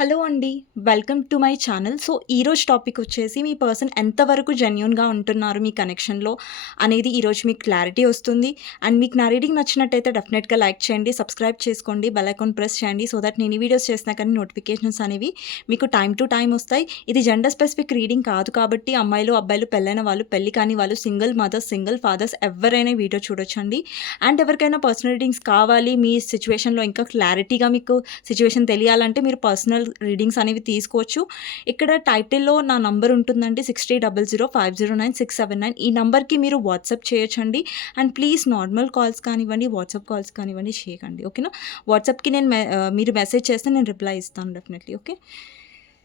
Hello అండి welcome to my channel. So ఈరోజు topic వచ్చేసి మీ పర్సన్ ఎంతవరకు జెన్యున్గా ఉంటున్నారు మీ కనెక్షన్లో అనేది ఈరోజు మీకు క్లారిటీ వస్తుంది. అండ్ మీకు నా రీడింగ్ నచ్చినట్టయితే డెఫినెట్గా లైక్ చేయండి సబ్స్క్రైబ్ చేసుకోండి బెల్ ఐకాన్ ప్రెస్ చేయండి సో దట్ నేను ఈ వీడియోస్ చేసినా కానీ నోటిఫికేషన్స్ అనేవి మీకు టైం టు టైం వస్తాయి. ఇది జెండర్ స్పెసిఫిక్ రీడింగ్ కాదు కాబట్టి అమ్మాయిలు అబ్బాయిలు పెళ్ళైన వాళ్ళు పెళ్ళి కాని వాళ్ళు సింగిల్ మదర్స్ సింగిల్ ఫాదర్స్ ఎవరైనా వీడియో చూడొచ్చండి. అండ్ ఎవరికైనా పర్సనల్ రీడింగ్స్ కావాలి మీ సిచ్యువేషన్లో ఇంకా క్లారిటీగా మీకు సిచ్యువేషన్ తెలియాలంటే మీరు పర్సనల్ రీడింగ్స్ అనేవి తీసుకోవచ్చు. ఇక్కడ టైటిల్లో నా నంబర్ ఉంటుందండి six three double zero five zero nine six seven nine. ఈ నంబర్కి మీరు వాట్సాప్ చేయొచ్చండి. అండ్ ప్లీజ్ నార్మల్ కాల్స్ కానివ్వండి వాట్సాప్ కాల్స్ కానివ్వండి చేయకండి. ఓకేనా? వాట్సాప్కి నేను మీరు మెసేజ్ చేస్తే నేను రిప్లై ఇస్తాను డెఫినెట్లీ. ఓకే?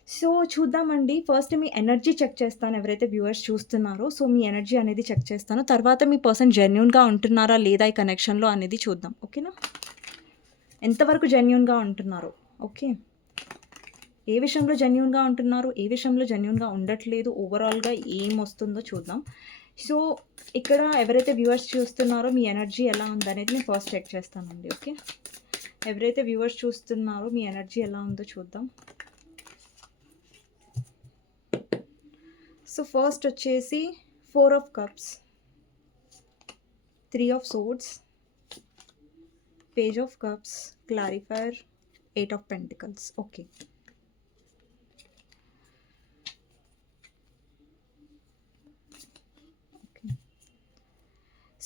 సో చూద్దామండి. ఫస్ట్ మీ ఎనర్జీ చెక్ చేస్తాను ఎవరైతే వ్యూవర్స్ చూస్తున్నారో. సో మీ ఎనర్జీ అనేది చెక్ చేస్తాను. తర్వాత మీ పర్సన్ జెన్యున్గా ఉంటున్నారా లేదా ఈ కనెక్షన్లో అనేది చూద్దాం. ఓకేనా? ఎంతవరకు జెన్యున్గా ఉంటున్నారో. ఓకే? ఏ విషయంలో జెన్యున్గా ఉంటున్నారు ఏ విషయంలో జెన్యున్గా ఉండట్లేదు ఓవరాల్గా ఏం వస్తుందో చూద్దాం. సో ఇక్కడ ఎవరైతే వ్యూవర్స్ చూస్తున్నారో మీ ఎనర్జీ ఎలా ఉందనేది నేను ఫస్ట్ చెక్ చేస్తానండి ఓకే ఎవరైతే వ్యూవర్స్ చూస్తున్నారో మీ ఎనర్జీ ఎలా ఉందో చూద్దాం. సో ఫస్ట్ వచ్చేసి four of cups three of swords page of cups clarifier eight of pentacles okay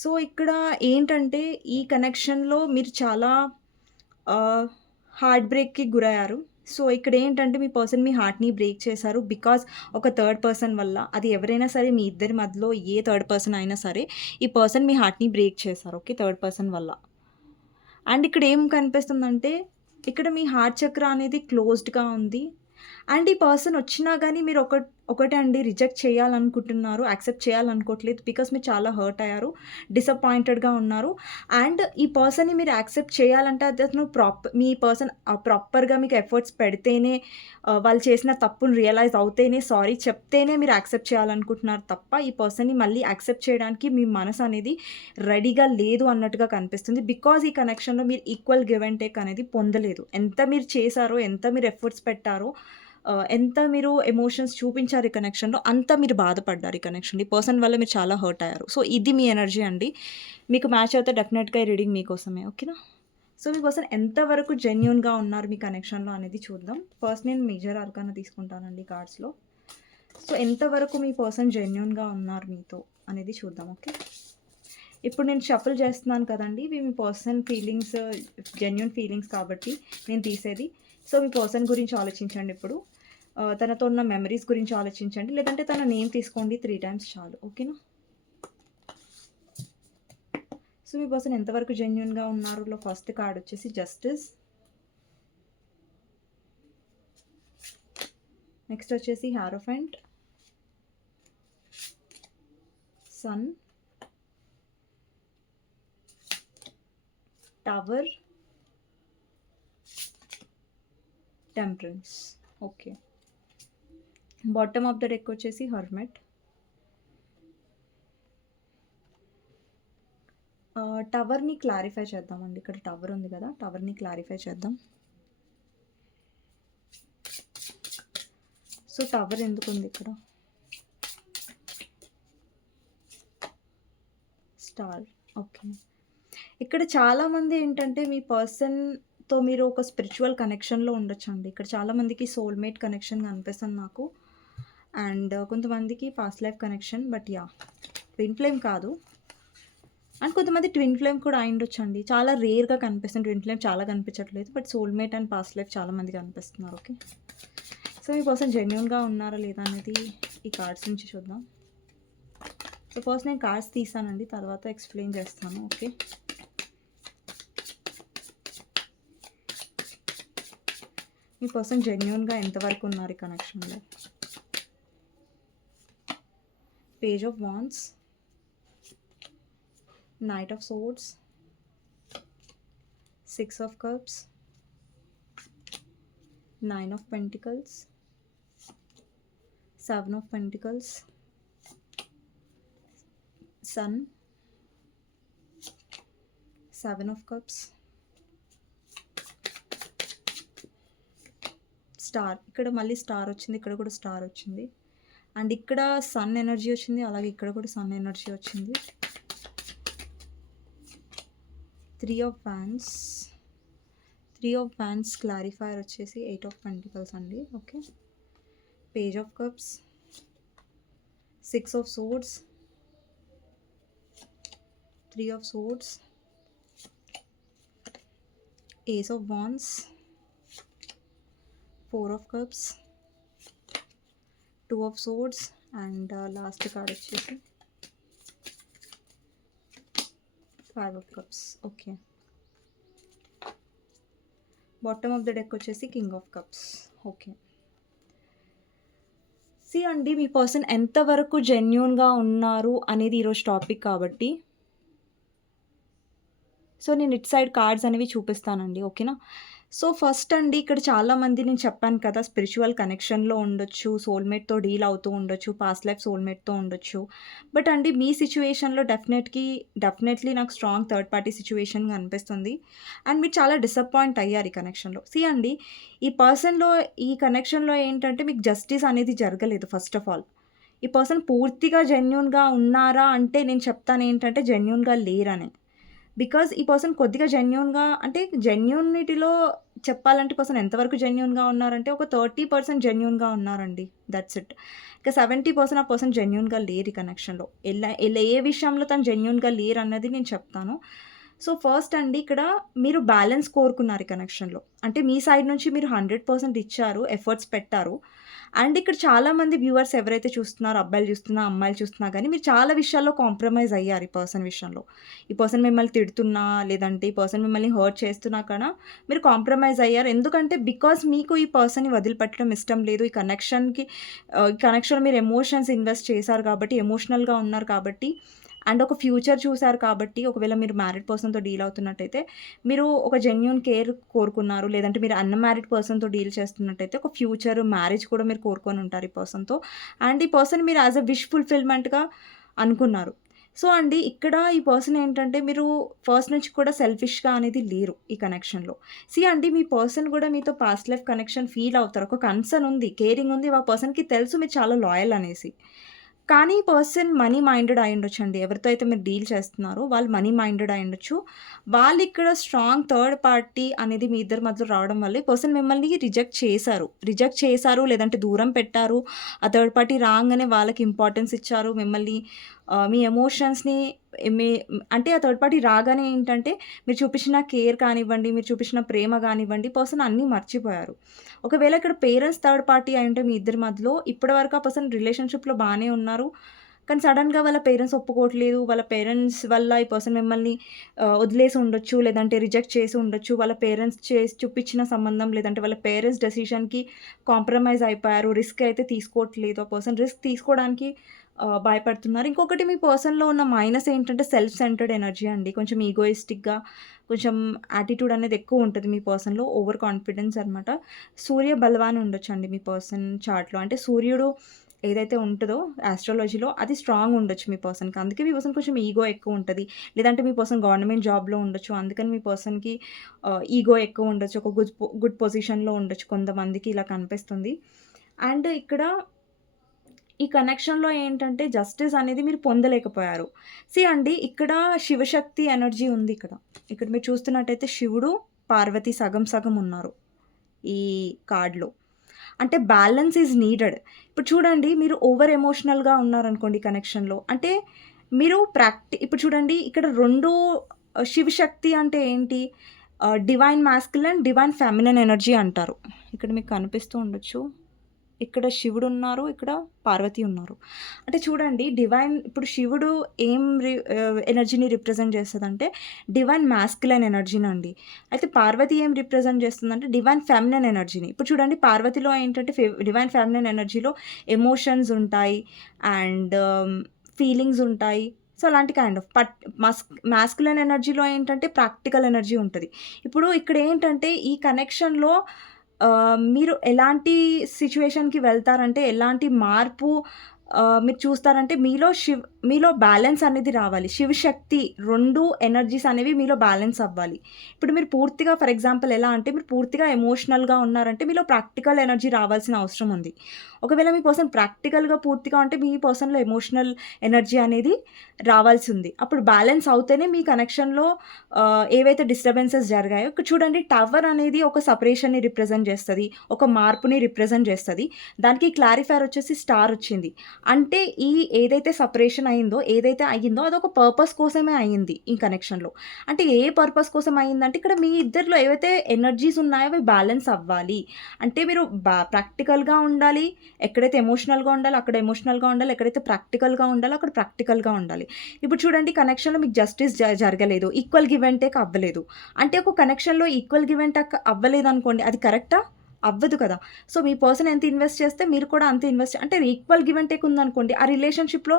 so ఇక్కడ ఏంటంటే ఈ కనెక్షన్లో మీరు చాలా హార్ట్ బ్రేక్కి గురయ్యారు. సో ఇక్కడ ఏంటంటే మీ పర్సన్ మీ హార్ట్ని బ్రేక్ చేశారు బికాజ్ ఒక థర్డ్ పర్సన్ వల్ల. అది ఎవరైనా సరే మీ ఇద్దరి మధ్యలో ఏ థర్డ్ పర్సన్ అయినా సరే ఈ పర్సన్ మీ హార్ట్ని బ్రేక్ చేశారు. ఓకే? థర్డ్ పర్సన్ వల్ల. అండ్ ఇక్కడ ఏం కనిపిస్తుందంటే ఇక్కడ మీ హార్ట్ చక్ర అనేది క్లోజ్డ్గా ఉంది. అండ్ ఈ పర్సన్ వచ్చినా కానీ మీరు ఒక ఒకటే అండి రిజెక్ట్ చేయాలనుకుంటున్నారు యాక్సెప్ట్ చేయాలనుకోవట్లేదు బికాస్ మీరు చాలా హర్ట్ అయ్యారు డిసప్పాయింటెడ్గా ఉన్నారు. అండ్ ఈ పర్సన్ని మీరు యాక్సెప్ట్ చేయాలంటే అతను ప్రాపర్ మీ పర్సన్ ప్రాపర్గా మీకు ఎఫర్ట్స్ పెడితేనే వాళ్ళు చేసిన తప్పును రియలైజ్ అవుతేనే సారీ చెప్తేనే మీరు యాక్సెప్ట్ చేయాలనుకుంటున్నారు తప్ప ఈ పర్సన్ని మళ్ళీ యాక్సెప్ట్ చేయడానికి మీ మనసు అనేది రెడీగా లేదు అన్నట్టుగా కనిపిస్తుంది. బికాజ్ ఈ కనెక్షన్లో మీరు ఈక్వల్ గివ్ అండ్ టేక్ అనేది పొందలేదు. ఎంత మీరు చేశారో ఎంత మీరు ఎఫర్ట్స్ పెట్టారో ఎంత మీరు ఎమోషన్స్ చూపించారు ఈ కనెక్షన్లో అంత మీరు బాధపడ్డారు ఈ కనెక్షన్ ఈ పర్సన్ వల్ల మీరు చాలా హర్ట్ అయ్యారు. సో ఇది మీ ఎనర్జీ అండి. మీకు మ్యాచ్ అయితే డెఫినెట్గా ఈ రీడింగ్ మీకోసమే ఓకేనా సో మీకోసం ఎంతవరకు జెన్యున్గా ఉన్నారు మీ కనెక్షన్లో అనేది చూద్దాం. ఫస్ట్ నేను మేజర్ ఆర్గాన తీసుకుంటానండి కార్డ్స్లో సో ఎంతవరకు మీ పర్సన్ జెన్యున్గా ఉన్నారు మీతో అనేది చూద్దాం ఓకే ఇప్పుడు నేను షఫల్ చేస్తున్నాను కదండి. ఇవి మీ పర్సన్ ఫీలింగ్స్ జెన్యున్ ఫీలింగ్స్ కాబట్టి నేను తీసేది. సో మీ పర్సన్ గురించి ఆలోచించండి ఇప్పుడు. తనతో ఉన్న మెమరీస్ గురించి ఆలోచించండి. లేదంటే తన నేమ్ తీసుకోండి త్రీ టైమ్స్ చాలు. ఓకేనా సో మీ పర్సన్ ఎంతవరకు జెన్యున్గా ఉన్నారో? ఫస్ట్ కార్డ్ వచ్చేసి జస్టిస్ నెక్స్ట్ వచ్చేసి hierophant sun tower temperance okay bottom of the deck వచ్చేసి హర్మెట్ టవర్ని క్లారిఫై చేద్దామండి. ఇక్కడ టవర్ ఉంది కదా టవర్ని క్లారిఫై చేద్దాం. సో టవర్ ఎందుకు ఉంది ఇక్కడ? స్టార్ ఓకే ఇక్కడ చాలామంది ఏంటంటే మీ పర్సన్ పర్సన్తో మీరు ఒక స్పిరిచువల్ కనెక్షన్లో ఉండొచ్చండి. ఇక్కడ చాలామందికి సోల్మేట్ కనెక్షన్ కనిపిస్తుంది నాకు. అండ్ uh, కొంతమందికి past life connection but yeah twin flame కాదు. అండ్ కొంతమంది ట్విన్ ఫ్లేమ్ కూడా అయిండొచ్చండి. చాలా రేర్గా కనిపిస్తుంది. ట్విన్ ఫ్లేమ్ చాలా కనిపించట్లేదు but soulmate and past life చాలామంది కనిపిస్తున్నారు ఓకే సో మీ పర్సన్ జెన్యున్గా ఉన్నారా లేదా అనేది ఈ కార్డ్స్ నుంచి చూద్దాం. సో ఫస్ట్ నేను కార్డ్స్ తీసానండి తర్వాత ఎక్స్ప్లెయిన్ చేస్తాను ఓకే మీ పర్సన్ జెన్యున్గా ఎంతవరకు ఉన్నారు ఈ కనెక్షన్లో page of wands knight of swords six of cups nine of pentacles seven of pentacles sun. Seven of cups. Star ఇక్కడ మళ్ళీ స్టార్ వచ్చింది ఇక్కడ కూడా స్టార్ వచ్చింది. అండ్ ఇక్కడ సన్ ఎనర్జీ వచ్చింది అలాగే ఇక్కడ కూడా సన్ ఎనర్జీ వచ్చింది. Three of fans three of fans clarifier వచ్చేసి ఎయిట్ ఆఫ్ పెంటికల్స్ అండి okay. Page of cups six of swords three of swords ace of wands four of cups two of swords and last card వచ్చేసి five of cups okay bottom of the deck వచ్చేసి king of cups okay C అండి మీ person ఎంతవరకు జెన్యున్గా ఉన్నారు అనేది ఈరోజు topic కాబట్టి. So నేను ఇట్ సైడ్ కార్డ్స్ అనేవి చూపిస్తానండి. ఓకేనా సో ఫస్ట్ అండి ఇక్కడ చాలామంది నేను చెప్పాను కదా స్పిరిచువల్ కనెక్షన్లో ఉండొచ్చు సోల్మేట్తో డీల్ అవుతూ ఉండొచ్చు పాస్ట్ లైఫ్ సోల్మేట్తో ఉండొచ్చు. బట్ అండి మీ సిచ్యువేషన్లో డెఫినెట్కి డెఫినెట్లీ నాకు స్ట్రాంగ్ థర్డ్ పార్టీ సిచ్యువేషన్ అనిపిస్తుంది అండ్ మీరు చాలా డిసప్పాయింట్ అయ్యారు ఈ కనెక్షన్లో. సి అండి ఈ పర్సన్లో ఈ కనెక్షన్లో ఏంటంటే మీకు జస్టిస్ అనేది జరగలేదు ఫస్ట్ ఆఫ్ ఆల్. ఈ పర్సన్ పూర్తిగా జెన్యున్గా ఉన్నారా అంటే నేను చెప్తాను ఏంటంటే జెన్యున్గా లేరని. బికాజ్ ఈ పర్సన్ కొద్దిగా జెన్యున్గా అంటే జెన్యూనిటీలో చెప్పాలంటే పర్సన్ ఎంతవరకు జెన్యున్గా ఉన్నారంటే ఒక థర్టీ పర్సెంట్ జెన్యున్గా ఉన్నారండి. దట్స్ ఇట్ ఇంకా సెవెంటీ పర్సెంట్ ఆ పర్సన్ జెన్యున్గా లేరు ఈ కనెక్షన్లో ఎలా ఎలా ఏ విషయంలో తను జెన్యున్గా లేరు అన్నది నేను చెప్తాను. సో ఫస్ట్ అండి ఇక్కడ మీరు బ్యాలెన్స్ కోరుకున్నారు ఈ కనెక్షన్లో అంటే మీ సైడ్ నుంచి మీరు హండ్రెడ్ పర్సెంట్ ఇచ్చారు ఎఫర్ట్స్ పెట్టారు. అండ్ ఇక్కడ చాలామంది వ్యూవర్స్ ఎవరైతే చూస్తున్నారో అబ్బాయిలు చూస్తున్నా అమ్మాయిలు చూస్తున్నా కానీ మీరు చాలా విషయాల్లో కాంప్రమైజ్ అయ్యారు ఈ పర్సన్ విషయంలో. ఈ పర్సన్ మిమ్మల్ని తిడుతున్నా లేదంటే ఈ పర్సన్ మిమ్మల్ని హర్ట్ చేస్తున్నా కన్నా మీరు కాంప్రమైజ్ అయ్యారు. ఎందుకంటే బికాస్ మీకు ఈ పర్సన్ని వదిలిపెట్టడం ఇష్టం లేదు. ఈ కనెక్షన్కి ఈ కనెక్షన్ మీరు ఎమోషన్స్ ఇన్వెస్ట్ చేశారు కాబట్టి ఎమోషనల్గా ఉన్నారు కాబట్టి అండ్ ఒక ఫ్యూచర్ చూశారు కాబట్టి ఒకవేళ మీరు మ్యారీడ్ పర్సన్తో డీల్ అవుతున్నట్టయితే మీరు ఒక జెన్యున్ కేర్ కోరుకున్నారు లేదంటే మీరు అన్మ్యారీడ్ పర్సన్తో డీల్ చేస్తున్నట్టయితే ఒక ఫ్యూచర్ మ్యారేజ్ కూడా మీరు కోరుకొని ఉంటారు ఈ పర్సన్తో అండ్ ఈ పర్సన్ మీరు యాజ్ అ విష్ ఫుల్ఫిల్మెంట్గా అనుకున్నారు. సో అండి ఇక్కడ ఈ పర్సన్ ఏంటంటే మీరు ఫస్ట్ నుంచి కూడా సెల్ఫిష్గా అనేది లేరు ఈ కనెక్షన్లో సి అండి మీ పర్సన్ కూడా మీతో పాస్ట్ లైఫ్ కనెక్షన్ ఫీల్ అవుతారు. ఒక కన్సర్న్ ఉంది కేరింగ్ ఉంది ఆ పర్సన్కి తెలుసు మీరు చాలా లాయల్ అనేసి. కానీ పర్సన్ మనీ మైండెడ్ అయి ఉండొచ్చు అండి ఎవరితో అయితే మీరు డీల్ చేస్తున్నారో వాళ్ళు మనీ మైండెడ్ అయి ఉండొచ్చు. వాళ్ళు ఇక్కడ స్ట్రాంగ్ థర్డ్ పార్టీ అనేది మీ ఇద్దరి మధ్యలో రావడం వల్ల పర్సన్ మిమ్మల్ని రిజెక్ట్ చేశారు. రిజెక్ట్ చేశారు లేదంటే దూరం పెట్టారు. ఆ థర్డ్ పార్టీ రాగానే వాళ్ళకి ఇంపార్టెన్స్ ఇచ్చారు. మిమ్మల్ని మీ ఎమోషన్స్ని మీ అంటే ఆ థర్డ్ పార్టీ రాగానే ఏంటంటే మీరు చూపించిన కేర్ కానివ్వండి మీరు చూపించిన ప్రేమ కానివ్వండి పర్సన్ అన్నీ మర్చిపోయారు. ఒకవేళ ఇక్కడ పేరెంట్స్ థర్డ్ పార్టీ అయి ఉంటే మీ ఇద్దరి మధ్యలో ఇప్పటివరకు ఆ పర్సన్ రిలేషన్షిప్లో బాగానే ఉన్నారు. కానీ సడన్గా వాళ్ళ పేరెంట్స్ ఒప్పుకోవట్లేదు వాళ్ళ పేరెంట్స్ వల్ల ఈ పర్సన్ మిమ్మల్ని వదిలేసి ఉండొచ్చు లేదంటే రిజెక్ట్ చేసి ఉండొచ్చు వాళ్ళ పేరెంట్స్ చేసి చూపించిన సంబంధం లేదంటే వాళ్ళ పేరెంట్స్ డెసిషన్కి కాంప్రమైజ్ అయిపోయారు రిస్క్ అయితే తీసుకోవట్లేదు ఆ పర్సన్ రిస్క్ తీసుకోవడానికి భయపడుతున్నారు. ఇంకొకటి మీ పర్సన్లో ఉన్న మైనస్ ఏంటంటే సెల్ఫ్ సెంటర్డ్ ఎనర్జీ అండి. కొంచెం ఈగోయిస్టిక్గా కొంచెం యాటిట్యూడ్ అనేది ఎక్కువ ఉంటుంది మీ పర్సన్లో ఓవర్ కాన్ఫిడెన్స్ అనమాట సూర్య బలవాన్ ఉండొచ్చు అండి మీ పర్సన్ చార్ట్లో. అంటే సూర్యుడు ఏదైతే ఉంటుందో ఆస్ట్రాలజీలో అది స్ట్రాంగ్ ఉండొచ్చు మీ పర్సన్కి. అందుకే మీ పర్సన్ కొంచెం ఈగో ఎక్కువ ఉంటుంది. లేదంటే మీ పర్సన్ గవర్నమెంట్ జాబ్లో ఉండొచ్చు. అందుకని మీ పర్సన్కి ఈగో ఎక్కువ ఉండొచ్చు. ఒక గుడ్ గుడ్ పొజిషన్లో ఉండొచ్చు కొంతమందికి ఇలా కనిపిస్తుంది. అండ్ ఇక్కడ ఈ కనెక్షన్లో ఏంటంటే జస్టిస్ అనేది మీరు పొందలేకపోయారు. సి అండి ఇక్కడ శివశక్తి ఎనర్జీ ఉంది ఇక్కడ. ఇక్కడ మీరు చూస్తున్నట్టయితే శివుడు పార్వతి సగం సగం ఉన్నారు ఈ కార్డ్లో అంటే బ్యాలెన్స్ ఈజ్ నీడెడ్ ఇప్పుడు చూడండి మీరు ఓవర్ ఎమోషనల్గా ఉన్నారనుకోండి కనెక్షన్లో అంటే మీరు ప్రాక్టి ఇప్పుడు చూడండి ఇక్కడ రెండు uh, శివశక్తి అంటే ఏంటి? Divine masculine divine feminine energy అంటారు. ఇక్కడ మీకు కనిపిస్తూ ఉండొచ్చు. ఇక్కడ శివుడు ఉన్నారు ఇక్కడ పార్వతి ఉన్నారు. అంటే చూడండి డివైన్ ఇప్పుడు శివుడు ఏం రి ఎనర్జీని రిప్రజెంట్ చేస్తుందంటే డివైన్ మాస్కులైన్ ఎనర్జీని అండి. అయితే పార్వతి ఏం రిప్రజెంట్ చేస్తుందంటే డివైన్ ఫ్యామిలైన్ ఎనర్జీని ఇప్పుడు చూడండి పార్వతిలో ఏంటంటే డివైన్ ఫ్యామిలైన్ ఎనర్జీలో ఎమోషన్స్ ఉంటాయి అండ్ ఫీలింగ్స్ um, ఉంటాయి. సో అలాంటి kind of but Musk masculine ఎనర్జీలో ఏంటంటే ప్రాక్టికల్ ఎనర్జీ ఉంటుంది. ఇప్పుడు ఇక్కడ ఏంటంటే ఈ కనెక్షన్లో మీరు ఎలాంటి సిచ్యువేషన్‌కి వెళ్తారంటే, ఎలాంటి మార్పు మీరు చూస్తారంటే మీలో శివ్ మీలో బ్యాలెన్స్ అనేది రావాలి. శివశక్తి రెండు ఎనర్జీస్ అనేవి మీలో బ్యాలెన్స్ అవ్వాలి. ఇప్పుడు మీరు పూర్తిగా ఫర్ ఎగ్జాంపుల్ ఎలా అంటే మీరు పూర్తిగా ఎమోషనల్‌గా ఉన్నారంటే మీలో ప్రాక్టికల్ ఎనర్జీ రావాల్సిన అవసరం ఉంది. ఒకవేళ మీ పర్సన్ ప్రాక్టికల్‌గా పూర్తిగా ఉంటే మీ పర్సన్‌లో ఎమోషనల్ ఎనర్జీ అనేది రావాల్సి ఉంది. అప్పుడు బ్యాలెన్స్ అవుతేనే మీ కనెక్షన్‌లో ఏవైతే డిస్టర్బెన్సెస్ జరిగాయో ఇక్కడ చూడండి టవర్ అనేది ఒక సపరేషన్ని రిప్రజెంట్ చేస్తుంది ఒక మార్పుని రిప్రజెంట్ చేస్తుంది దానికి క్లారిఫైర్ వచ్చేసి స్టార్ వచ్చింది. అంటే ఈ ఏదైతే సపరేషన్ అయిందో, ఏదైతే అయ్యిందో అదొక పర్పస్ కోసమే అయింది ఈ కనెక్షన్‌లో. అంటే ఏ పర్పస్ కోసం అయిందంటే ఇక్కడ మీ ఇద్దరిలో ఏవైతే ఎనర్జీస్ ఉన్నాయో అవి బ్యాలెన్స్ అవ్వాలి. అంటే మీరు బా ప్రాక్టికల్‌గా ఉండాలి. ఎక్కడైతే ఎమోషనల్‌గా ఉండాలో అక్కడ ఎమోషనల్‌గా ఉండాలి. ఎక్కడైతే ప్రాక్టికల్‌గా ఉండాలో అక్కడ ప్రాక్టికల్‌గా ఉండాలి. ఇప్పుడు చూడండి కనెక్షన్‌లో మీకు జస్టిస్ జ జరగలేదు. ఈక్వల్ గివ్ అండ్ టేక్ అవ్వలేదు. అంటే ఒక కనెక్షన్‌లో ఈక్వల్ గివ్ అండ్ టేక్ అవ్వలేదనుకోండి అది కరెక్టా? అవ్వదు కదా! సో మీ పర్సన్ ఎంత ఇన్వెస్ట్ చేస్తే మీరు కూడా అంత ఇన్వెస్ట్ అంటే ఈక్వల్ గివ్ అండ్ టేక్ ఉందనుకోండి ఆ రిలేషన్‌షిప్‌లో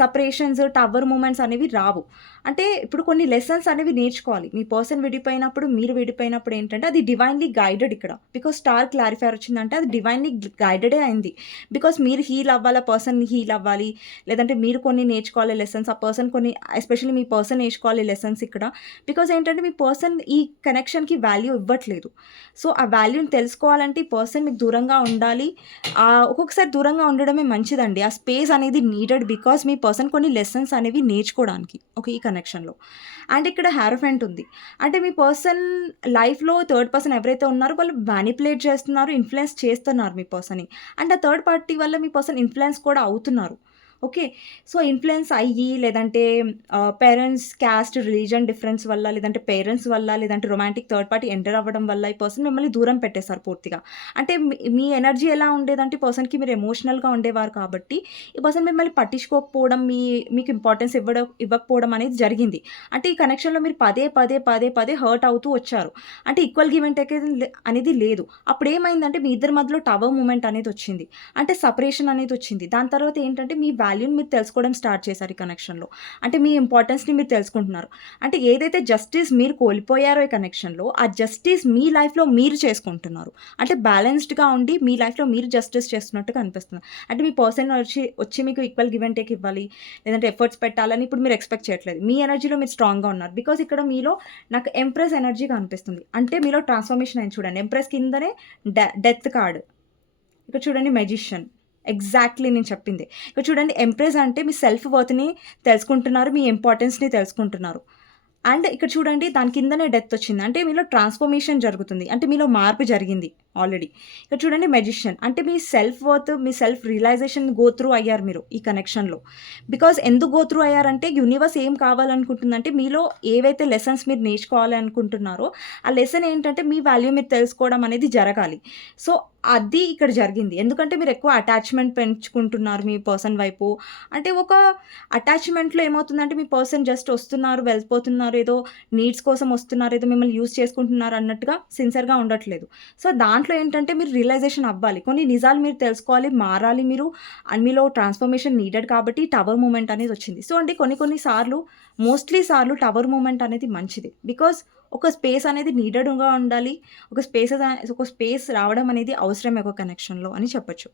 సపరేషన్స్ టవర్ మూమెంట్స్ అనేవి రావు. అంటే ఇప్పుడు కొన్ని లెసన్స్ అనేవి నేర్చుకోవాలి. మీ పర్సన్ విడిపోయినప్పుడు, మీరు విడిపోయినప్పుడు ఏంటంటే అది డివైన్‌లీ గైడెడ్ ఇక్కడ. బికాజ్ స్టార్ క్లారిఫైర్ వచ్చిందంటే అది డివైన్‌లీ గైడెడే అయింది. బికాస్ మీరు హీల్ అవ్వాలి, పర్సన్ హీల్ అవ్వాలి. లేదంటే మీరు కొన్ని నేర్చుకోవాలి లెసన్స్. ఆ పర్సన్ కొన్ని ఎస్పెషల్లీ మీ పర్సన్ నేర్చుకోవాలి లెసన్స్ ఇక్కడ. బికాస్ ఏంటంటే మీ పర్సన్ ఈ కనెక్షన్‌కి వాల్యూ ఇవ్వట్లేదు. సో ఆ వాల్యూని చేసుకోవాలంటే ఈ పర్సన్ మీకు దూరంగా ఉండాలి. ఒక్కొక్కసారి దూరంగా ఉండడమే మంచిదండి. ఆ స్పేస్ అనేది నీడెడ్ బికాస్ మీ పర్సన్ కొన్ని లెసన్స్ అనేవి నేర్చుకోవడానికి. ఓకే. ఈ కనెక్షన్‌లో. అండ్ ఇక్కడ హ్యారఫెంట్ ఉంది. అంటే మీ పర్సన్ లైఫ్‌లో థర్డ్ పర్సన్ ఎవరైతే ఉన్నారో వాళ్ళు మ్యానిపులేట్ చేస్తున్నారు, ఇన్‌ఫ్లుయెన్స్ చేస్తున్నారు మీ పర్సన్‌ని. అండ్ ఆ థర్డ్ పార్టీ వల్ల మీ పర్సన్ ఇన్‌ఫ్లుయెన్స్ కూడా అవుతున్నారు. ఓకే. సో ఇన్‌ఫ్లుయెన్స్ అయ్యి లేదంటే పేరెంట్స్ క్యాస్ట్ రిలీజియన్ డిఫరెన్స్ వల్ల లేదంటే పేరెంట్స్ వల్ల లేదంటే రొమాంటిక్ థర్డ్ పార్టీ ఎంటర్ అవ్వడం వల్ల ఈ పర్సన్ మిమ్మల్ని దూరం పెట్టేసారు పూర్తిగా. అంటే మీ మీ ఎనర్జీ ఎలా ఉండేదంటే పర్సన్‌కి మీరు ఎమోషనల్‌గా ఉండేవారు కాబట్టి ఈ పర్సన్ మిమ్మల్ని పట్టించుకోకపోవడం, మీ మీకు ఇంపార్టెన్స్ ఇవ్వడం ఇవ్వకపోవడం అనేది జరిగింది. అంటే ఈ కనెక్షన్‌లో మీరు పదే, పదే, పదే, పదే హర్ట్ అవుతూ వచ్చారు. అంటే ఈక్వల్ గివ్ అండ్ టేక్ అనేది లేదు. అప్పుడు ఏమైందంటే మీ ఇద్దరి మధ్యలో టవర్ మూమెంట్ అనేది వచ్చింది. అంటే సపరేషన్ అనేది వచ్చింది. దాని తర్వాత ఏంటంటే మీ వాల్యూని మీరు తెలుసుకోవడం స్టార్ట్ చేశారు ఈ కనెక్షన్‌లో. అంటే మీ ఇంపార్టెన్స్‌ని మీరు తెలుసుకుంటున్నారు. అంటే ఏదైతే జస్టిస్ మీరు కోల్పోయారో ఈ కనెక్షన్‌లో ఆ జస్టిస్ మీ లైఫ్‌లో మీరు చేసుకుంటున్నారు. అంటే బ్యాలెన్స్డ్‌గా ఉండి మీ లైఫ్‌లో మీరు జస్టిస్ చేస్తున్నట్టు కనిపిస్తుంది అంటే మీ పర్సన్ వచ్చి వచ్చి మీకు ఈక్వల్ గివ్ అండ్ టేక్ ఇవ్వాలి. లేదంటే ఎఫర్ట్స్ పెట్టాలని ఇప్పుడు మీరు ఎక్స్‌పెక్ట్ చేయట్లేదు. మీ ఎనర్జీలో మీరు స్ట్రాంగ్‌గా ఉన్నారు. బికాజ్ ఇక్కడ మీలో నాకు ఎంప్రెస్ ఎనర్జీ కనిపిస్తుంది. అంటే మీలో ట్రాన్స్‌ఫర్మేషన్ అయింది చూడండి. ఎంప్రెస్ కిందనే డె డెత్ కార్డ్. ఇక్కడ చూడండి మెజిషియన్. ఎగ్జాక్ట్‌లీ నేను చెప్పింది ఇక్కడ చూడండి ఎంప్రెస్ అంటే మీ సెల్ఫ్ వర్త్‌ని తెలుసుకుంటున్నారు. మీ ఇంపార్టెన్స్‌ని తెలుసుకుంటున్నారు. అండ్ ఇక్కడ చూడండి దాని కిందనే డెత్ వచ్చింది. అంటే మీలో ట్రాన్స్‌ఫర్మేషన్ జరుగుతుంది. అంటే మీలో మార్పు జరిగింది ఆల్రెడీ. ఇక్కడ చూడండి మెజిషియన్ అంటే మీ సెల్ఫ్ వర్త్, మీ సెల్ఫ్ రియలైజేషన్ గో త్రూ అయ్యారు మీరు ఈ కనెక్షన్‌లో. బికాజ్ ఎందుకు గో త్రూ అయ్యారంటే యూనివర్స్ ఏం కావాలనుకుంటుందంటే మీలో ఏవైతే లెసన్స్ మీరు నేర్చుకోవాలి అనుకుంటున్నారో ఆ లెసన్ ఏంటంటే మీ వాల్యూ మీరు తెలుసుకోవడం అనేది జరగాలి. సో అది ఇక్కడ జరిగింది. ఎందుకంటే మీరు ఎక్కువ అటాచ్‌మెంట్ పెంచుకుంటున్నారు మీ పర్సన్ వైపు. అంటే ఒక అటాచ్‌మెంట్‌లో ఏమవుతుందంటే మీ పర్సన్ జస్ట్ వస్తున్నారు, వెళ్ళిపోతున్నారు. ఏదో నీడ్స్ కోసం వస్తున్నారు. ఏదో మిమ్మల్ని యూజ్ చేసుకుంటున్నారు అన్నట్టుగా సిన్సియర్‌గా ఉండట్లేదు. సో దాంట్లో ఏంటంటే మీరు రియలైజేషన్ అవ్వాలి. కొన్ని నిజాలు మీరు తెలుసుకోవాలి, మారాలి మీరు. అండ్ మీలో ట్రాన్స్‌ఫర్మేషన్ నీడెడ్ కాబట్టి టవర్ మూమెంట్ అనేది వచ్చింది. సో అండి కొన్ని కొన్ని సార్లు మోస్ట్‌లీ సార్లు టవర్ మూమెంట్ అనేది మంచిది. బికాస్ ఒక స్పేస్ అనేది నీడెడ్‌గా ఉండాలి. ఒక స్పేస్ ఒక స్పేస్ రావడం అనేది అవసరమే ఒక కనెక్షన్‌లో అని చెప్పొచ్చు.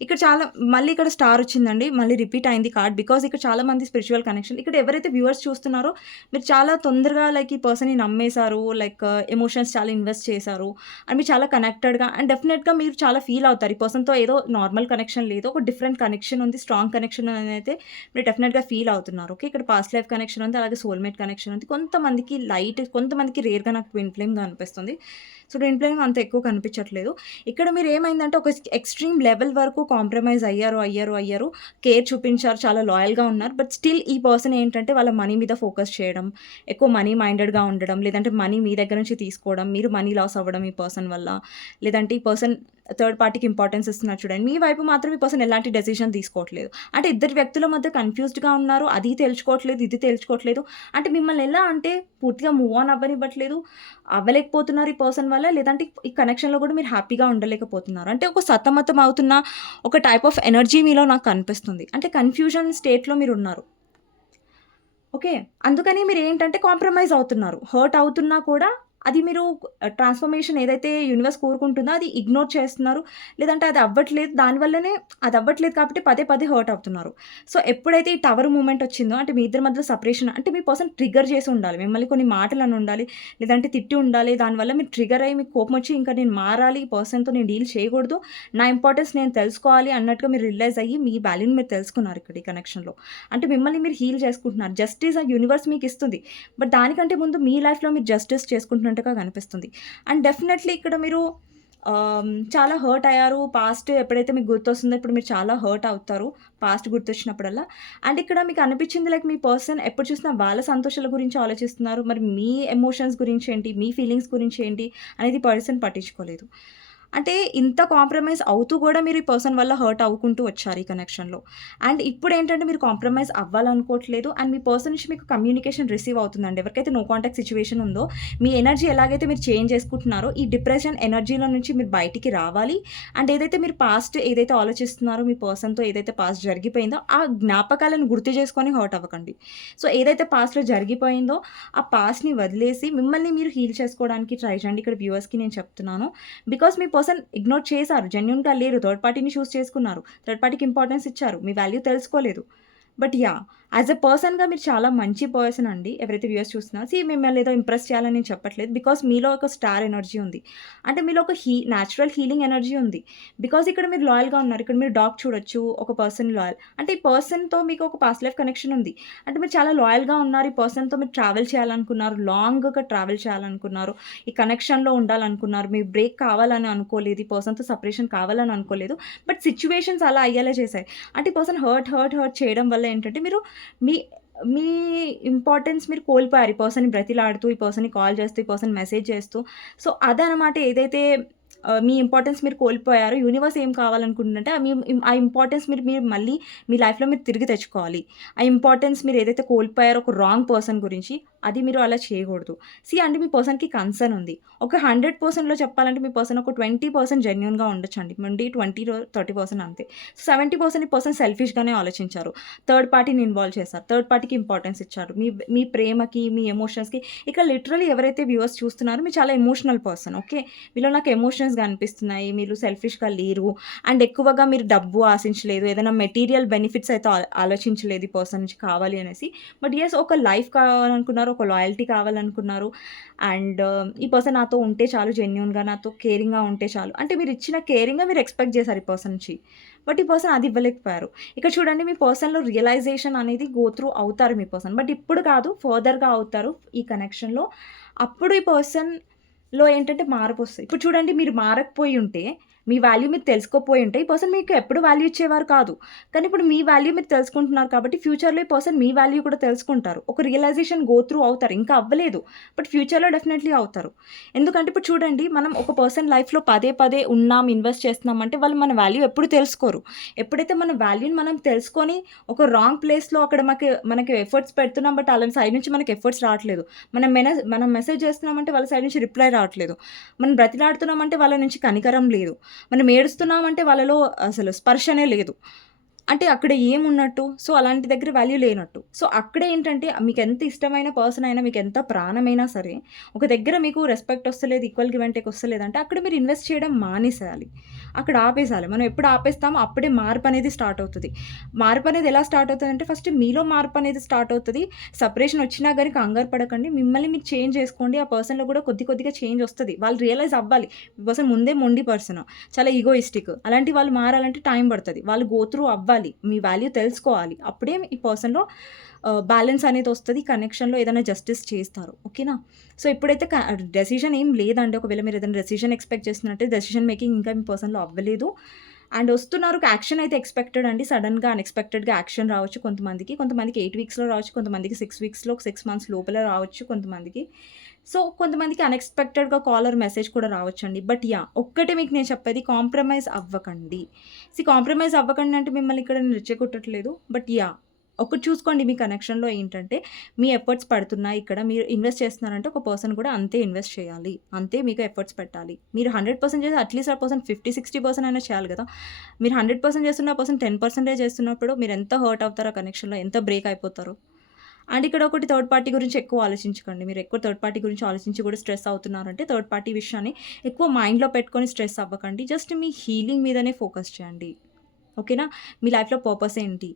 ఇక్కడ చాలా మళ్ళీ ఇక్కడ స్టార్ వచ్చిందండి. మళ్ళీ రిపీట్ అయింది కార్డ్. బికాజ్ ఇక్కడ చాలా మంది స్పిరిచువల్ కనెక్షన్ ఇక్కడ ఎవరైతే వ్యూవర్స్ చూస్తున్నారో మీరు చాలా తొందరగా లైక్ ఈ పర్సన్‌ని నమ్మేసారు. లైక్ ఎమోషన్స్ చాలా ఇన్వెస్ట్ చేశారు. అండ్ మీరు చాలా కనెక్టెడ్‌గా అండ్ డెఫినెట్గా మీరు చాలా ఫీల్ అవుతారు. ఈ పర్సన్‌తో ఏదో నార్మల్ కనెక్షన్ లేదు. ఒక డిఫరెంట్ కనెక్షన్ ఉంది. స్ట్రాంగ్ కనెక్షన్ అనేది అయితే మీరు డెఫినెట్గా ఫీల్ అవుతున్నారు. ఓకే. ఇక్కడ పాస్ట్ లైఫ్ కనెక్షన్ ఉంది. అలాగే సోల్‌మేట్ కనెక్షన్ ఉంది. కొంతమందికి లైట్ కొంతమందికి రేర్‌గా నాకు ట్విన్ ఫ్లేమ్‌గా అనిపిస్తుంది. సో ట్విన్ ఫ్లేమ్ అంత ఎక్కువ కనిపించట్లేదు. ఇక్కడ మీరు ఏమైందంటే ఒక ఎక్స్‌ట్రీమ్ లెవెల్ వరకు కాంప్రమైజ్ అయ్యారు, అయ్యారు, అయ్యారు. కేర్ చూపించారు. చాలా లాయల్‌గా ఉన్నారు. బట్ స్టిల్ ఈ పర్సన్ ఏంటంటే వాళ్ళ మనీ మీద ఫోకస్ చేయడం, ఎక్కువ మనీ మైండెడ్‌గా ఉండడం, లేదంటే మనీ మీ దగ్గర నుంచి తీసుకోవడం, మీరు మనీ లాస్ అవ్వడం ఈ పర్సన్ వల్ల. లేదంటే ఈ పర్సన్ థర్డ్ పార్టీకి ఇంపార్టెన్స్ ఇస్తున్నారు చూడండి. మీ వైపు మాత్రం ఈ పర్సన్ ఎలాంటి డెసిషన్ తీసుకోవట్లేదు. అంటే ఇద్దరు వ్యక్తుల మధ్య కన్‌ఫ్యూజ్డ్‌గా ఉన్నారు. అది తెలుసుకోవట్లేదు ఇది తెలుసుకోవట్లేదు అంటే మిమ్మల్ని ఎలా అంటే పూర్తిగా మూవ్ ఆన్ అవ్వనివ్వట్లేదు. అవ్వలేకపోతున్నారు ఈ పర్సన్ వల్ల. లేదంటే ఈ కనెక్షన్‌లో కూడా మీరు హ్యాపీగా ఉండలేకపోతున్నారు. అంటే ఒక సతమతం అవుతున్న ఒక టైప్ ఆఫ్ ఎనర్జీ మీలో నాకు కనిపిస్తుంది. అంటే కన్‌ఫ్యూజన్ స్టేట్‌లో మీరు ఉన్నారు ఓకే. అందుకని మీరు ఏంటంటే కాంప్రమైజ్ అవుతున్నారు. హర్ట్ అవుతున్నా కూడా అది మీరు ట్రాన్స్ఫర్మేషన్ ఏదైతే యూనివర్స్ కోరుకుంటుందో అది ఇగ్నోర్ చేస్తున్నారు. లేదంటే అది అవ్వట్లేదు. దానివల్లనే అది అవ్వట్లేదు కాబట్టి పదే పదే హర్ట్ అవుతున్నారు. సో ఎప్పుడైతే ఈ టవర్ మూమెంట్ వచ్చిందో అంటే మీ ఇద్దరి మధ్యలో సపరేషన్ అంటే మీ పర్సన్ ట్రిగర్ చేసి ఉండాలి. మిమ్మల్ని కొన్ని మాటలు అని ఉండాలి లేదంటే తిట్టి ఉండాలి. దానివల్ల మీరు ట్రిగర్ అయ్యి మీకు కోపం వచ్చి ఇంకా నేను మారాలి ఈ పర్సన్తో నేను డీల్ చేయకూడదు. నా ఇంపార్టెన్స్ నేను తెలుసుకోవాలి అన్నట్టుగా మీరు రిలైజ్ అయ్యి మీ వాల్యూని మీరు తెలుసుకున్నారు ఇక్కడ ఈ కనెక్షన్లో అంటే మిమ్మల్ని మీరు హీల్ చేసుకుంటున్నారు. జస్టిస్ ఆ యూనివర్స్ మీకు ఇస్తుంది. బట్ దానికంటే ముందు మీ లైఫ్లో మీరు జస్టిస్ చేసుకుంటున్నట్టుగా కనిపిస్తుంది. అండ్ డెఫినెట్లీ ఇక్కడ మీరు చాలా హర్ట్ అయ్యారు. పాస్ట్ ఎప్పుడైతే మీకు గుర్తొస్తుందో ఇప్పుడు మీరు చాలా హర్ట్ అవుతారు. పాస్ట్ గుర్తొచ్చినప్పుడల్లా. అండ్ ఇక్కడ మీకు అనిపించింది లైక్ మీ పర్సన్ ఎప్పుడు చూసినా వాళ్ళ సంతోషాల గురించి ఆలోచిస్తున్నారు. మరి మీ ఎమోషన్స్ గురించి ఏంటి? మీ ఫీలింగ్స్ గురించి ఏంటి? అనేది పర్సన్ పట్టించుకోలేదు. అంటే ఇంత కాంప్రమైజ్ అవుతూ కూడా మీరు ఈ పర్సన్ వల్ల హర్ట్ అవ్వుకుంటూ వచ్చారు ఈ కనెక్షన్లో అండ్ ఇప్పుడు ఏంటంటే మీరు కాంప్రమైజ్ అవ్వాలనుకోవట్లేదు అండ్ మీ పర్సన్ నుంచి మీకు కమ్యూనికేషన్ రిసీవ్ అవుతుందండి. ఎవరికైతే నో కాంటాక్ట్ సిచ్యువేషన్ ఉందో మీ ఎనర్జీ ఎలాగైతే మీరు చేంజ్ చేసుకుంటున్నారో ఈ డిప్రెషన్ ఎనర్జీలో నుంచి మీరు బయటికి రావాలి. అండ్ ఏదైతే మీరు పాస్ట్ ఏదైతే ఆలోచిస్తున్నారో మీ పర్సన్తో ఏదైతే పాస్ట్ జరిగిపోయిందో ఆ జ్ఞాపకాలను గుర్తు చేసుకొని హర్ట్ అవ్వకండి. సో ఏదైతే పాస్ట్లో జరిగిపోయిందో ఆ పాస్ట్ని వదిలేసి మిమ్మల్ని మీరు హీల్ చేసుకోవడానికి ట్రై చేయండి. ఇక్కడ వ్యూవర్స్కి నేను చెప్తున్నాను. బికాస్ మీ పర్సన్ ఇగ్నోర్ చేశారు జెన్యున్గా లేరు థర్డ్ పార్టీని చూస్ చేసుకున్నారు థర్డ్ పార్టీకి ఇంపార్టెన్స్ ఇచ్చారు మీ వాల్యూ తెలుసుకోలేదు. బట్ యా యాజ్ ఎ పర్సన్గా మీరు చాలా మంచి పర్సన్ అండి. ఎవరైతే వ్యూస్ చూస్తున్నా. సీ మిమ్మల్ని ఏదో ఇంప్రెస్ చేయాలని నేను చెప్పట్లేదు. బికాస్ మీలో ఒక స్టార్ ఎనర్జీ ఉంది. అంటే మీలో ఒక హీ న్యాచురల్ హీలింగ్ ఎనర్జీ ఉంది. బికాస్ ఇక్కడ మీరు లాయల్గా ఉన్నారు. ఇక్కడ మీరు డాగ్ చూడొచ్చు. ఒక పర్సన్ లాయల్ అంటే ఈ పర్సన్తో మీకు ఒక పాస్ట్ లైఫ్ కనెక్షన్ ఉంది. అంటే మీరు చాలా లాయల్గా ఉన్నారు. ఈ పర్సన్తో మీరు ట్రావెల్ చేయాలనుకున్నారు. లాంగ్గా ట్రావెల్ చేయాలనుకున్నారు. ఈ కనెక్షన్లో ఉండాలనుకున్నారు. మీ బ్రేక్ కావాలని అనుకోలేదు. ఈ పర్సన్తో సపరేషన్ కావాలని అనుకోలేదు. బట్ సిచ్యువేషన్స్ అలా అయ్యేలా చేశాయి. అంటే ఈ పర్సన్ హర్ట్ హర్ట్ హర్ట్ చేయడం వల్ల ఏంటంటే మీరు మీ మీ ఇంపార్టెన్స్ మీరు కోల్పోయారు. ఈ పర్సన్ బ్రతిలాడుతూ ఈ పర్సన్ కాల్ చేస్తూ ఈ పర్సన్ మెసేజ్ చేస్తూ. సో అదనమాట ఏదైతే మీ ఇంపార్టెన్స్ మీరు కోల్పోయారు. యూనివర్స్ ఏం కావాలనుకుంటుందంటే ఆ మీ ఆ ఇంపార్టెన్స్ మీరు మీరు మళ్ళీ మీ లైఫ్లో మీరు తిరిగి తెచ్చుకోవాలి. ఆ ఇంపార్టెన్స్ మీరు ఏదైతే కోల్పోయారో ఒక రాంగ్ పర్సన్ గురించి అది మీరు అలా చేయకూడదు. సి అంటే మీ పర్సన్కి కన్సర్న్ ఉంది. ఒక హండ్రెడ్ పర్సెంట్లో చెప్పాలంటే మీ పర్సన్ ఒక ట్వంటీ పర్సెంట్ జెన్యున్గా ఉండొచ్చు అండి మండి ట్వంటీ థర్టీ పర్సెంట్ అంతే. సెవెంటీ పర్సెంట్ ఈ పర్సన్ సెల్ఫిష్గానే ఆలోచించారు. థర్డ్ పార్టీని ఇన్వాల్వ్ చేశారు. థర్డ్ పార్టీకి ఇంపార్టెన్స్ ఇచ్చారు. మీ మీ ప్రేమకి మీ ఎమోషన్స్కి ఇక్కడ లిటరలీ ఎవరైతే వ్యూవర్స్ చూస్తున్నారో మీరు చాలా ఎమోషనల్ పర్సన్ ఓకే వీళ్ళు నాకు ఎమోషన్స్ ఎమోషన్స్గా అనిపిస్తున్నాయి మీరు సెల్ఫిష్గా లేరు అండ్ ఎక్కువగా మీరు డబ్బు ఆశించలేదు ఏదైనా మెటీరియల్ బెనిఫిట్స్ అయితే ఆలోచించలేదు ఈ పర్సన్ నుంచి కావాలి అనేసి. బట్ ఎస్ ఒక లైఫ్ కావాలనుకున్నారు ఒక లాయల్టీ కావాలనుకున్నారు అండ్ uh, ఈ పర్సన్ నాతో ఉంటే చాలు జెన్యున్గా నాతో కేరింగ్గా ఉంటే చాలు. అంటే మీరు ఇచ్చిన కేరింగ్గా మీరు ఎక్స్పెక్ట్ చేశారు ఈ పర్సన్ నుంచి. బట్ ఈ పర్సన్ అది ఇవ్వలేకపోయారు. ఇక్కడ చూడండి మీ పర్సన్లో రియలైజేషన్ అనేది గో త్రూ అవుతారు మీ పర్సన్ బట్ ఇప్పుడు కాదు ఫర్దర్గా అవుతారు ఈ కనెక్షన్లో అప్పుడు ఈ పర్సన్ లో ఏంటంటే మార్పు వస్తుంది ఇప్పుడు చూడండి మీరు మారకపోయి ఉంటే మీ వాల్యూ మీరు తెలుసుకోపోయి ఉంటే ఈ పర్సన్ మీకు ఎప్పుడు వాల్యూ ఇచ్చేవారు కాదు. కానీ ఇప్పుడు మీ వాల్యూ మీరు తెలుసుకుంటున్నారు కాబట్టి ఫ్యూచర్లో ఈ పర్సన్ మీ వాల్యూ కూడా తెలుసుకుంటారు. ఒక రియలైజేషన్ గో త్రూ అవుతారు. ఇంకా అవ్వలేదు. బట్ ఫ్యూచర్లో డెఫినెట్లీ అవుతారు. ఎందుకంటే ఇప్పుడు చూడండి మనం ఒక పర్సన్ లైఫ్లో పదే పదే ఉన్నాం ఇన్వెస్ట్ చేస్తున్నాం అంటే వాళ్ళు మన వాల్యూ ఎప్పుడు తెలుసుకోరు. ఎప్పుడైతే మన వాల్యూని మనం తెలుసుకొని ఒక రాంగ్ ప్లేస్లో అక్కడ మనకి మనకి ఎఫర్ట్స్ పెడుతున్నాం బట్ వాళ్ళ సైడ్ నుంచి మనకి ఎఫర్ట్స్ రావట్లేదు. మనం మెన మనం మెసేజ్ చేస్తున్నామంటే వాళ్ళ సైడ్ నుంచి రిప్లై రావట్లేదు. మనం బ్రతిలాడుతున్నామంటే వాళ్ళ నుంచి కనికరం లేదు. మనం ఏడుస్తున్నామంటే వాళ్ళలో అసలు స్పర్శనే లేదు. అంటే అక్కడ ఏమున్నట్టు? సో అలాంటి దగ్గర వాల్యూ లేనట్టు. సో అక్కడే ఏంటంటే మీకు ఎంత ఇష్టమైన పర్సన్ అయినా మీకు ఎంత ప్రాణమైనా సరే ఒక దగ్గర మీకు రెస్పెక్ట్ వస్తలేదు ఈక్వల్ గివ్ అండ్ టేక్ వస్తలేదు అంటే అక్కడ మీరు ఇన్వెస్ట్ చేయడం మానేసేయాలి. అక్కడ ఆపేసాలి మనం ఎప్పుడు ఆపేస్తామో అప్పుడే మార్పు అనేది స్టార్ట్ అవుతుంది. మార్పు అనేది ఎలా స్టార్ట్ అవుతుంది అంటే ఫస్ట్ మీలో మార్పు అనేది స్టార్ట్ అవుతుంది. సపరేషన్ వచ్చినా కానీ కంగారు పడకండి. మిమ్మల్ని మీరు చేంజ్ చేసుకోండి. ఆ పర్సన్లో కూడా కొద్ది కొద్దిగా చేంజ్ వస్తుంది. వాళ్ళు రియలైజ్ అవ్వాలి. పర్సన్ ముందే మొండి పర్సన్ చాలా ఈగోయిస్టిక్ అలాంటి వాళ్ళు మారాలంటే టైం పడుతుంది. వాళ్ళు గోత్రూ అవ్వాలి. ఇవ్వాలి మీ వాల్యూ తెలుసుకోవాలి. అప్పుడే ఈ పర్సన్లో బ్యాలెన్స్ అనేది వస్తుంది కనెక్షన్లో ఏదైనా జస్టిస్ చేస్తారు. ఓకేనా? సో ఇప్పుడైతే డెసిషన్ ఏం లేదండి. ఒకవేళ మీరు ఏదైనా డెసిషన్ ఎక్స్పెక్ట్ చేస్తున్నట్టే డెసిషన్ మేకింగ్ ఇంకా మీ పర్సన్లో అవ్వలేదు. అండ్ వస్తున్నారు యాక్షన్ అయితే ఎక్స్పెక్టెడ్ అండి. సడన్గా అన్ఎక్స్పెక్టెడ్గా యాక్షన్ రావచ్చు కొంతమందికి. కొంతమందికి ఎయిట్ వీక్స్లో రావచ్చు కొంతమందికి సిక్స్ వీక్స్లో సిక్స్ మంత్స్ లోపల రావచ్చు కొంతమందికి. సో కొంతమందికి అన్ఎక్స్పెక్టెడ్గా కాలర్ మెసేజ్ కూడా రావచ్చండి. బట్ యా ఒక్కటే మీకు నేను చెప్పేది కాంప్రమైజ్ అవ్వకండి. సి కాంప్రమైజ్ అవ్వకండి అంటే మిమ్మల్ని ఇక్కడ నేను రెచ్చగొట్టట్లేదు బట్ యా ఒకటి చూసుకోండి మీ కనెక్షన్లో ఏంటంటే మీ ఎఫర్ట్స్ పడుతున్నాయి ఇక్కడ మీరు ఇన్వెస్ట్ చేస్తున్నారంటే ఒక పర్సన్ కూడా అంతే ఇన్వెస్ట్ చేయాలి అంతే మీకు ఎఫర్ట్స్ పెట్టాలి. మీరు హండ్రెడ్ పర్సెంట్ చేసి అట్లీస్ట్ ఆ పర్సన్ ఫిఫ్టీ సిక్స్టీ పర్సెంట్ అయినా చేయాలి కదా. మీరు హండ్రెడ్ పర్సెంట్ చేస్తున్న పర్సన్ టెన్ పర్సెంటేజ్ చేస్తున్నప్పుడు మీరు ఎంత హర్ట్ అవుతారో కనెక్షన్లో ఎంత బ్రేక్ అయిపోతారో? అండ్ ఇక్కడ ఒకటి థర్డ్ పార్టీ గురించి ఎక్కువ ఆలోచించకండి. మీరు ఎక్కువ థర్డ్ పార్టీ గురించి ఆలోచించి కూడా స్ట్రెస్ అవుతున్నారంటే థర్డ్ పార్టీ విషయాన్ని ఎక్కువ మైండ్లో పెట్టుకొని స్ట్రెస్ అవ్వకండి. జస్ట్ మీ హీలింగ్ మీదనే ఫోకస్ చేయండి. ఓకేనా? మీ లైఫ్లో పర్పస్ ఏంటి?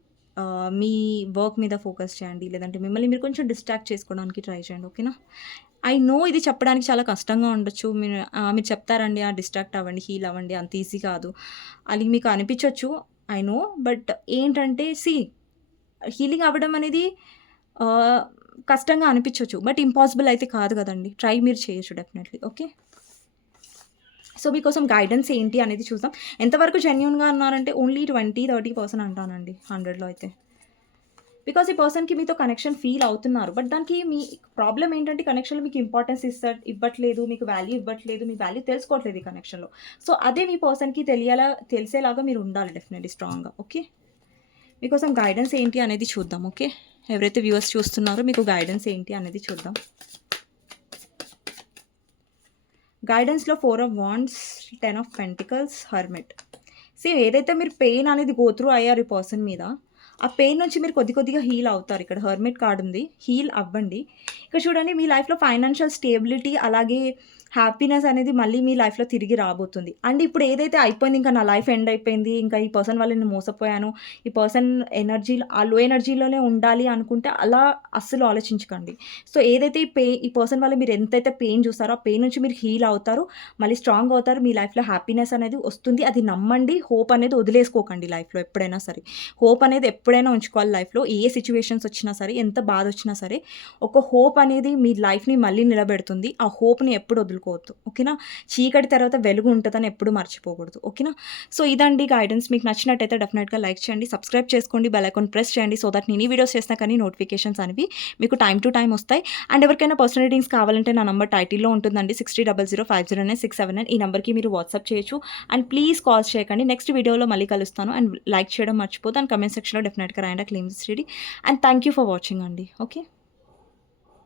మీ వర్క్ మీద ఫోకస్ చేయండి లేదంటే మిమ్మల్ని మీరు కొంచెం డిస్ట్రాక్ట్ చేసుకోవడానికి ట్రై చేయండి ఓకేనా? ఐ నో ఇది చెప్పడానికి చాలా కష్టంగా ఉండొచ్చు. మీరు మీరు చెప్తారండి ఆ డిస్ట్రాక్ట్ అవ్వండి హీల్ అవ్వండి అంత ఈజీ కాదు. అది మీకు అనిపించవచ్చు ఐ నో బట్ ఏంటంటే సి హీలింగ్ అవ్వడం అనేది కష్టంగా అనిపించవచ్చు బట్ ఇంపాసిబుల్ అయితే కాదు కదండి. ట్రై మీరు చేయొచ్చు డెఫినెట్లీ ఓకే? సో మీకోసం గైడెన్స్ ఏంటి అనేది చూద్దాం. ఎంతవరకు జెన్యున్గా అన్నారంటే ఓన్లీ ట్వంటీ థర్టీ పర్సెంట్ అంటానండి హండ్రెడ్లో అయితే. బికాస్ ఈ పర్సన్కి మీతో కనెక్షన్ ఫీల్ అవుతున్నారు. బట్ దానికి మీ ప్రాబ్లం ఏంటంటే కనెక్షన్లో మీకు ఇంపార్టెన్స్ ఇస్తా ఇవ్వట్లేదు మీకు వాల్యూ ఇవ్వట్లేదు మీ వాల్యూ తెలుసుకోవట్లేదు ఈ కనెక్షన్లో సో అదే మీ పర్సన్కి తెలియాలా తెలిసేలాగా మీరు ఉండాలి డెఫినెట్లీ స్ట్రాంగ్గా ఓకే మీకోసం గైడెన్స్ ఏంటి అనేది చూద్దాం ఓకే ఎవరైతే వ్యూవర్స్ చూస్తున్నారో మీకు గైడెన్స్ ఏంటి అనేది చూద్దాం. గైడెన్స్లో four of wands ten of pentacles hermit see ఏదైతే మీరు పెయిన్ అనేది గోత్రూ అయ్యారు ఈ పర్సన్ మీద ఆ పెయిన్ నుంచి మీరు కొద్ది కొద్దిగా హీల్ అవుతారు. ఇక్కడ హర్మిట్ కార్డ్ ఉంది. హీల్ అవ్వండి. ఇక్కడ చూడండి మీ లైఫ్లో ఫైనాన్షియల్ స్టేబిలిటీ అలాగే హ్యాపీనెస్ అనేది మళ్ళీ మీ లైఫ్లో తిరిగి రాబోతుంది. అండ్ ఇప్పుడు ఏదైతే అయిపోయింది ఇంకా నా లైఫ్ ఎండ్ అయిపోయింది ఇంకా ఈ పర్సన్ వల్ల నేను మోసపోయాను ఈ పర్సన్ ఎనర్జీ ఆ లో ఎనర్జీలోనే ఉండాలి అనుకుంటే అలా అస్సలు ఆలోచించకండి. సో ఏదైతే ఈ పే ఈ పర్సన్ వల్ల మీరు ఎంతైతే పెయిన్ చూస్తారో ఆ పెయిన్ నుంచి మీరు హీల్ అవుతారు మళ్ళీ స్ట్రాంగ్ అవుతారు మీ లైఫ్లో హ్యాపీనెస్ అనేది వస్తుంది. అది నమ్మండి హోప్ అనేది వదిలేసుకోకండి లైఫ్లో ఎప్పుడైనా సరే. హోప్ అనేది ఎప్పుడైనా ఉంచుకోవాలి లైఫ్లో ఏ సిచ్యువేషన్స్ వచ్చినా సరే ఎంత బాధ వచ్చినా సరే ఒక హోప్ అనేది మీ లైఫ్ని మళ్ళీ నిలబెడుతుంది. ఆ హోప్ని ఎప్పుడు వదులుకోవద్దు. ఓకేనా? చీకటి తర్వాత వెలుగు ఉంటుందని ఎప్పుడు మర్చిపోకూడదు. ఓకేనా? సో ఇదండి గైడెన్స్ మీకు నచ్చినట్టయితే డెఫినెట్గా లైక్ చేయండి సబ్స్క్రైబ్ చేసుకోండి బెల్ ఐకాన్ ప్రెస్ చేయండి సో దట్ నేను ఈ వీడియోస్ చేసినా కానీ నోటిఫికేషన్స్ అనేవి మీకు టైం టు టైం వస్తాయి. అండ్ ఎవరికైనా పర్సనల్ రీడింగ్స్ కావాలంటే నా నంబర్ టైటిల్లో ఉంటుందండి sixty double zero five zero nine six seven nine ఈ నెంబర్కి మీరు వాట్సాప్ చేయొచ్చు. అండ్ ప్లీజ్ కాల్స్ చేయకండి. నెక్స్ట్ వీడియోలో మళ్ళీ కలుస్తాను. అండ్ లైక్ చేయడం మర్చిపోతాను కమెంట్ సెక్షన్లో డెఫినెట్గా రాయండి claims ready and thank you for watching అండి. ఓకే